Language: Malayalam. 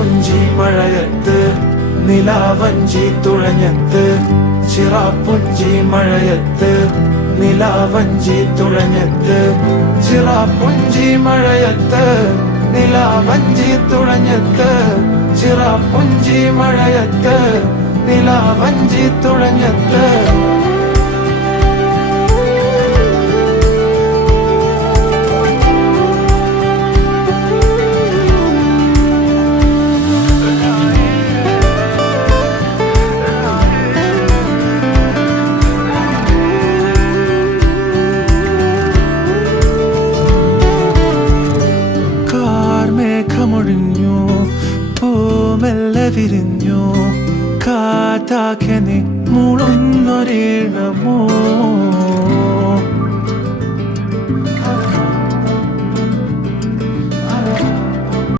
ചിറാപ്പുഞ്ചി മഴയത്ത് നിലാവഞ്ചി തുഴഞ്ഞത്ത് ചിറാപ്പുഞ്ചി മഴയത്ത് നിലാവഞ്ചി തുഴഞ്ഞത്ത് ചിറാപ്പുഞ്ചി മഴയത്ത് നിലാവഞ്ചി തുഴഞ്ഞത്ത് ചിറാപ്പുഞ്ചി മഴയത്ത് നിലാവഞ്ചി തുഴഞ്ഞത്ത് മേഘമൊഴിഞ്ഞു പൂമെല്ലെ വിരിഞ്ഞു കാറ്റാകെ നീ മൂളുന്നൊരീണമോ